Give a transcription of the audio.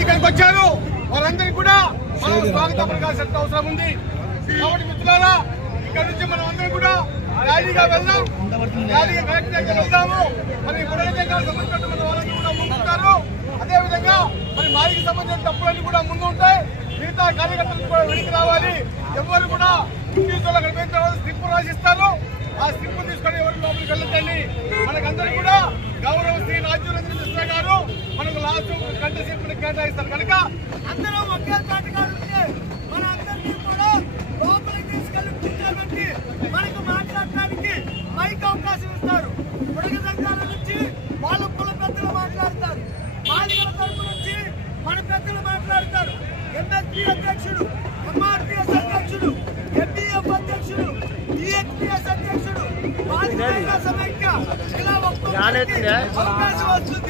ఇక్కడికి వచ్చారు వాళ్ళందరికీ కూడా మనం స్వాగతం పలకాల్సిన అవసరం ఉంది. కాబట్టి మిత్రులారా, ఇక్కడ నుంచి మనం అందరం కూడా ర్యాలీగా వెళ్దాం, ర్యాలీగా కలెక్టర్ దగ్గర వెళ్దాము. మరి బుడగజంగాలకు సంబంధించిన మన వాళ్ళని కూడా ముందుంటారు. అదేవిధంగా మరి మాదికి సంబంధించిన తప్పులన్నీ కూడా ముందు ఉంటాయి. మిగతా కార్యకర్తలు కూడా వెనక్కి రావాలి. ఎవరు కూడా ఇండివిజువల్ అక్కడ పోయిన తర్వాత స్లిప్ రాసిస్తారు. ఆ స్లిప్ తీసుకొని ఎవరు లోపలికి వెళ్ళండి. మనకందరూ కూడా గౌరవ శ్రీ రాజ్యరంజన్ మిశ్రా గారు మనకు లాస్ట్ గంట సేపు కేటాయిస్తారు కనుక అందరం ఒకే తాటిగా మన అందరినీ కూడా లోపలికి తీసుకెళ్లి కూర్చోబెట్టి మనకు మాట్లాడటానికి మైక్ అవకాశం ఇస్తారు. బుడగ సంఘాల నుంచి వాళ్ళ కుల పెద్దలు మాట్లాడతారు, బాలికల తరపు నుంచి మన పెద్దలు మాట్లాడతారు. ఎంఎస్పీ అధ్యక్షుడు, ఎంఆర్పిఎస్ అధ్యక్షుడు, ఎండిఎఫ్ అధ్యక్షుడు, డిఎక్పిఎస్ అధ్యక్షుడు, బాలికల సమైక్య ఇలా ఒక్కొక్కరికి అవకాశం వస్తుంది.